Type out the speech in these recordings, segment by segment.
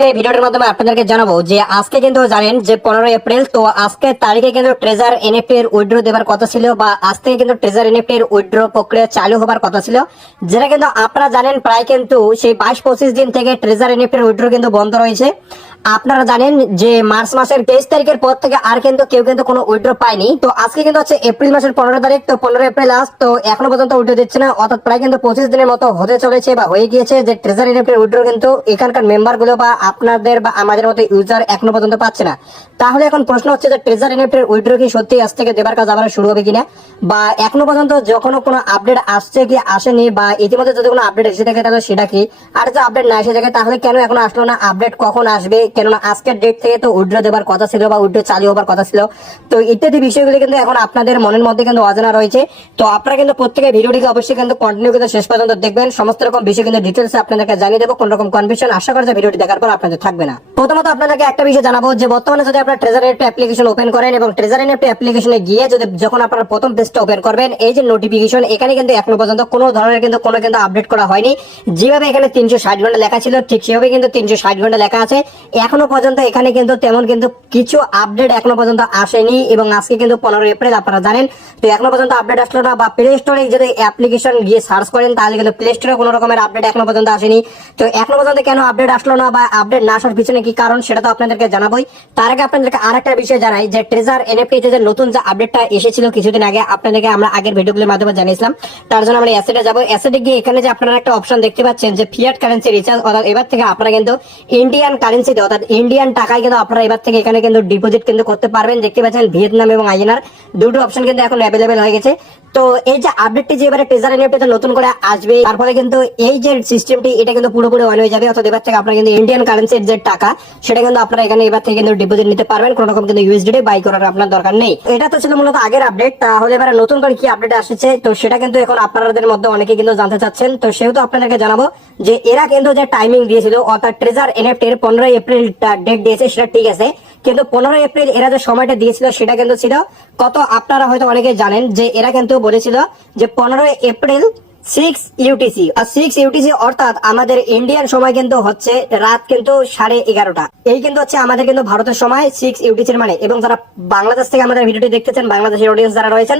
এই ভিডিওর মাধ্যমে আপনাদেরকে জানাবো যে আজকে কিন্তু জানেন যে 15 এপ্রিল, তো আজকে তারিখে কিন্তু ট্রেজার এনএফটি এর উইথড্র দেবার কথা ছিল, বা আজ থেকে কিন্তু ট্রেজার এনএফটি এর উইথড্র প্রক্রিয়া চালু হবার কথা ছিল, যেটা কিন্তু আপনারা জানেন প্রায় কিন্তু সেই 22-25 দিন থেকে ট্রেজার এনএফটি এর উইথড্র কিন্তু বন্ধ রয়েছে। আপনারা জানেন যে মার্চ মাসের 23 তারিখের পর থেকে আর কিন্তু কেউ কিন্তু কোনো উইথড্র পায়নি। তো আজকে কিন্তু হচ্ছে এপ্রিল মাসের 15 তারিখ, তো 15 এপ্রিল আজ, তো এখনো পর্যন্ত উইথড্র দিচ্ছে না, অর্থাৎ প্রায় কিন্তু 25 দিনের মতো হতে চলেছে বা হয়ে গিয়েছে যে ট্রেজার এনএফটি এর উইথড্র কিন্তু এখানকার মেম্বার গুলো বা আপনাদের বা আমাদের মতো ইউজার এখনো পর্যন্ত পাচ্ছে না। তাহলে এখন প্রশ্ন হচ্ছে যে ট্রেজার এনএফটি এর উইথড্র কি সত্যি আজ থেকে দেবার কাজ আবার শুরু হবে কিনা, বা এখনো পর্যন্ত যখন কোনো আপডেট আসছে কি আসেনি, বা ইতিমধ্যে যদি কোনো আপডেট এসে থাকে তাহলে সেটা কি, আর যে আপডেট না এসে থাকে তাহলে কেন এখনো আসলো না, আপডেট কখন আসবে, কেননা আজকের ডেট থেকে তো উইথড্র দেবার কথা ছিল বা উইথড্র চালু হবার কথা ছিল। তো ইত্যাদি বিষয়গুলি কিন্তু এখন আপনাদের মনের মধ্যে কিন্তু অজানা রয়েছে। তো আপনারা কিন্তু প্রত্যেকে ভিডিওটিকে অবশ্যই কিন্তু কন্টিনিউ কিন্তু শেষ পর্যন্ত দেখবেন, সমস্ত রকম বিষয় কিন্তু ডিটেলস আপনাদেরকে জানিয়ে দেবো, কোন রকম কনফিউশন আশা করা যায় ভিডিওটি দেখার পর আপনাদের থাকবে না। প্রথমত আপনাদেরকে একটা বিষয় জানাবো যে বর্তমানে যদি আপনারা ট্রেজার এনএফটি অ্যাপ্লিকেশন ওপেন করেন এবং ট্রেজার এনএফটি অ্যাপ্লিকেশনে গিয়ে যদি যখন আপনারা প্রথম পেজটা ওপেন করবেন, এই যে নোটিফিকেশন, এখানে কিন্তু এখনো পর্যন্ত কোনো ধরনের কিন্তু কোনো কিন্তু আপডেট করা হয়নি। যেভাবে এখানে 360 ঘন্টা লেখা ছিল ঠিক সেভাবে কিন্তু 360 ঘন্টা লেখা আছে। এখনো পর্যন্ত এখানে কিন্তু তেমন কিন্তু কিছু আপডেট এখনো পর্যন্ত আসেনি, এবং আজকে কিন্তু 15 এপ্রিল আপনারা জানেন। তো এখনো পর্যন্ত আপডেট আসলো না, বা প্লে স্টোরে যদি অ্যাপ্লিকেশন গিয়ে সার্চ করেন তাহলে কিন্তু প্লে স্টোরে কোনো রকমের আপডেট এখনো পর্যন্ত আসেনি। তো এখনো পর্যন্ত কেন আপডেট আসলো না বা আপডেট না আসার পিছনে কি কারণ সেটা তো আপনাদেরকে জানাবোই। তার আগে আপনাদেরকে আরেকটা বিষয় জানাই যে ট্রেজার এনএফটি যে নতুন যে আপডেটটা এসেছিল কিছুদিন আগে, আপনাদেরকে আমরা আগের ভিডিওগুলোর মাধ্যমে জানিয়েছিলাম। তার জন্য আমরা অ্যাসেটে যাবো। অ্যাসেটে গিয়ে এখানে যে আপনারা একটা অপশন দেখতে পাচ্ছেন যে ফিয়াট কারেন্সি রিচার্জ, অর্থাৎ এবার থেকে আপনারা কিন্তু ইন্ডিয়ান কারেন্সিতে অর্থাৎ ইন্ডিয়ান টাকায় কিন্তু আপনারা এবার থেকে এখানে কিন্তু ডিপোজিট কিন্তু করতে পারবেন। দেখতে পাচ্ছেন ভিয়েতনাম এবং আইএনআর দুটো অপশন কিন্তু এখন অ্যাভেলেবেল হয়ে গেছে। তো এই যে আপডেটটি যে এবারে ট্রেজার এনএফটি নতুন করে আসবে, তারপরে কিন্তু এই যে সিস্টেমটি এটা কিন্তু পুরোপুরি অন হয়ে যাবে, অর্থাৎ এবার থেকে আপনারা কিন্তু ইন্ডিয়ান কারেন্সির যে টাকা সেটা কিন্তু আপনারা এখানে এবার থেকে কিন্তু ডিপোজিট নিতে পারবেন, কোনো রকম কিন্তু ইউএসডি বাই করার আপনার দরকার নেই। এটা তো ছিল মূলত আগের আপডেট। তাহলে এবারে নতুন করে কি আপডেট আসছে, তো সেটা কিন্তু এখন আপনাদের মধ্যে অনেকে কিন্তু জানতে চাচ্ছেন। তো সেহেতু আপনাদেরকে জানাবো যে এরা কিন্তু যে টাইমিং দিয়েছিল, অর্থাৎ ট্রেজার এনএফটি এর 15 এপ্রিল ডেট দিয়েছে সেটা ঠিক আছে, কিন্তু 15 এপ্রিল এরা যে সময়টা দিয়েছিল সেটা কিন্তু ছিল কত, আপনারা হয়তো অনেকে জানেন যে এরা কিন্তু বলেছিল যে 15 এপ্রিল 6 UTC, আর 6 UTC অর্থাৎ আমাদের ইন্ডিয়ান সময় কিন্তু হচ্ছে রাত কিন্তু 11:30। এই কিন্তু হচ্ছে আমাদের কিন্তু ভারতের সময় 6 UTC এর মানে। এবং যারা বাংলাদেশ থেকে আমাদের ভিডিওটি দেখতেছেন, বাংলাদেশের অডিয়েন্স যারা রয়েছেন,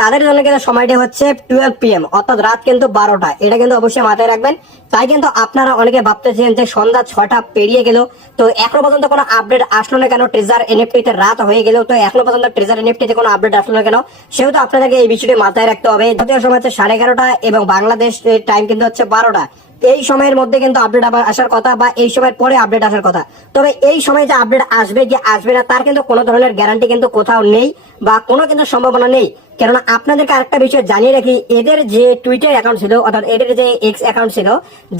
তাদের জন্য কিন্তু সময়টি হচ্ছে 12 PM, অর্থাৎ রাত কিন্তু 12টা। এটা কিন্তু অবশ্যই মাথায় রাখবেন। তাই কিন্তু আপনারা অনেকে ভাবতেছেন যে সন্ধ্যা 6টা পেরিয়ে গেল, তো এখনো পর্যন্ত কোনো আপডেট আসলো না কেন, ট্রেজার এনএফটি তে রাত হয়ে গেল, তো এখনো পর্যন্ত ট্রেজার এনএফটি তে কোনো আপডেট আসলো না কেন, সেহেতু আপনাদেরকে এই বিষয়টি মাথায় রাখতে হবে। ভারতীয় সময় হচ্ছে 11:30 এবং বাংলাদেশ টাইম কিন্তু হচ্ছে 12টা। এই সময়ের মধ্যে কিন্তু আপডেট আসার কথা, বা এই সময়ের পরে আপডেট আসার কথা। তবে এই সময় যে আপডেট আসবে কি আসবে না তার কিন্তু কোনো ধরনের গ্যারান্টি কিন্তু কোথাও নেই, বা কোনো কিন্তু সম্ভাবনা নেই। কেননা আপনাদেরকে আরেকটা বিষয় জানিয়ে রাখি, এদের যে টুইটার অ্যাকাউন্ট ছিল, অর্থাৎ এদের যে এক্স অ্যাকাউন্ট ছিল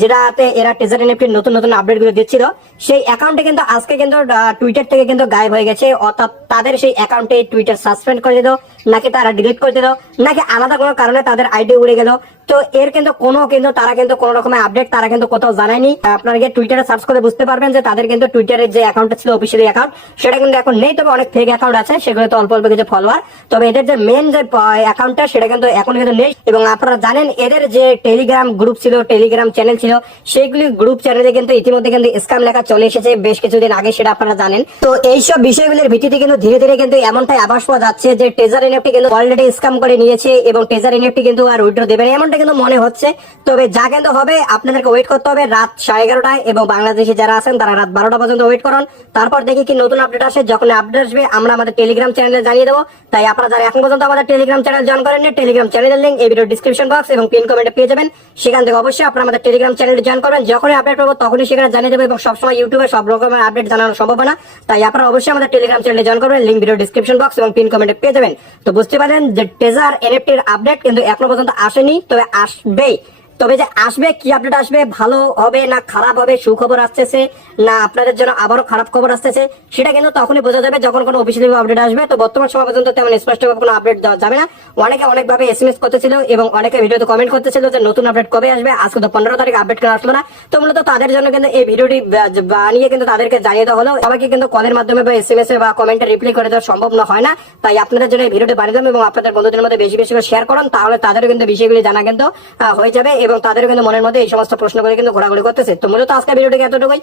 যেটাতে এরা ট্রেজার এনএফটির নতুন নতুন আপডেট গুলো দিচ্ছিল, সেই অ্যাকাউন্টে কিন্তু আজকে কিন্তু টুইটার থেকে কিন্তু গায়েব হয়ে গেছে। অর্থাৎ তাদের সেই অ্যাকাউন্টে টুইটার সাসপেন্ড করে দিল, নাকি তারা ডিলিট করে দিল, নাকি আলাদা কোনো কারণে তাদের আইডি উড়ে গেল। তো এর কিন্তু কোনো কিন্তু তারা কিন্তু কোনো রকমের আপডেট তারা কিন্তু কোথাও জানায়নি। আপনারা গিয়ে টুইটারে সার্চ করে বুঝতে পারবেন যে তাদের কিন্তু টুইটারের যে অ্যাকাউন্টটা ছিল অফিসিয়াল অ্যাকাউন্ট সেটা কিন্তু এখন নেই। তবে অনেক ফেক অ্যাকাউন্ট আছে, সেগুলো তো অল্প অল্প কিছু ফলোয়ার। তবে এদের যে মেন যে অ্যাকাউন্টটা সেটা কিন্তু এখন কিন্তু নেই। এবং আপনারা জানেন এদের যে টেলিগ্রাম গ্রুপ ছিল, টেলিগ্রাম চ্যানেল ছিল, সেইগুলি গ্রুপ চ্যানেলে কিন্তু ইতিমধ্যে কিন্তু স্ক্যাম লেখা চলে এসেছে বেশ কিছুদিন আগে, সেটা আপনারা জানেন। তো এইসব বিষয়গুলির ভিত্তিতে কিন্তু ধীরে ধীরে কিন্তু এমনটাই আভাস পাওয়া যাচ্ছে যে ট্রেজার এনএফটি কিন্তু অলরেডি স্ক্যাম করে নিয়েছে, এবং ট্রেজার এনএফটি কিন্তু আর উইথড্র দেবে না এমনটা কিন্তু মনে হচ্ছে। তবে যা কিন্তু হবে আপনাদেরকে ওয়েট করতে হবে রাত 11:30টায়, এবং বাংলাদেশে যারা আছেন তারা রাত 12টা পর্যন্ত ওয়েট করুন। তারপর দেখি কি নতুন আপডেট আসে। যখন আপডেট আসবে আমরা আমাদের টেলিগ্রাম চ্যানেলে জানিয়ে দেবো। তাই আপনারা যারা এখন পর্যন্ত আমাদের টেলিগ্রাম চ্যানেল জয়েন করেননি, টেলিগ্রাম চ্যানেলের লিংক এই ভিডিও ডিসক্রিপশন বক্স এবং পিন কমেন্টে পেয়ে যাবেন। সেখান থেকে অবশ্যই আপনারা আমাদের টেলিগ্রাম চ্যানেলে জয়েন করবেন। যখনই আপডেট পাবো তখনই সেখানে জানিয়ে দেবো, এবং সবসময় ইউটিউবে সব রকমের আপডেট জানানো সম্ভব না। তাই আপনারা অবশ্যই আমাদের টেলিগ্রাম চ্যানেলে জয়েন করবেন, লিংক ভিডিও ডিসক্রিপশন বক্স এবং পিন কমেন্টে পেয়ে যাবেন। তো বুঝতে পারেন যে ট্রেজার এনএফটির আপডেট কিন্তু এখনো পর্যন্ত আসেনি, তবে আসবেই। তবে যে আসবে কি আপডেট আসবে, ভালো হবে না খারাপ হবে, সুখবর আসতেছে না আপনাদের জন্য আবারও খারাপ খবর আসতেছে, সেটা কিন্তু তখনই বোঝা যাবে যখন কোনো অফিসিয়াল আপডেট আসবে। তো বর্তমান সময় পর্যন্ত তেমন স্পষ্টভাবে কোনো আপডেট দেওয়া যাবে না। অনেকে অনেকভাবে এসএমএস করতেছিল এবং অনেকে ভিডিওতে কমেন্ট করতেছিল যে নতুন আপডেট কবে আসবে। আজকে তো 15 তারিখ আপডেট কেন আসলো না। তো মূলত তাদের জন্য কিন্তু এই ভিডিওটি বানিয়ে কিন্তু তাদেরকে জানিয়ে দেওয়া হলো। সবাইকে কিন্তু কলের মাধ্যমে বা এসএমএস এ বা কমেন্টে রিপ্লাই করে দেওয়া সম্ভব না হয় না। তাই আপনাদের জন্য এই ভিডিওটি বানিয়ে দিলাম, এবং আপনাদের বন্ধুদের মধ্যে বেশি বেশি করে শেয়ার করুন, তাহলে তাদেরও কিন্তু বিষয়গুলি জানা কিন্তু হয়ে যাবে, এবং তাদেরও কিন্তু মনের মধ্যে এই সমস্ত প্রশ্নগুলি কিন্তু ঘোরাঘুরি করতেছে। তো মূলত আজকে ভিডিওটি এতটুকুই।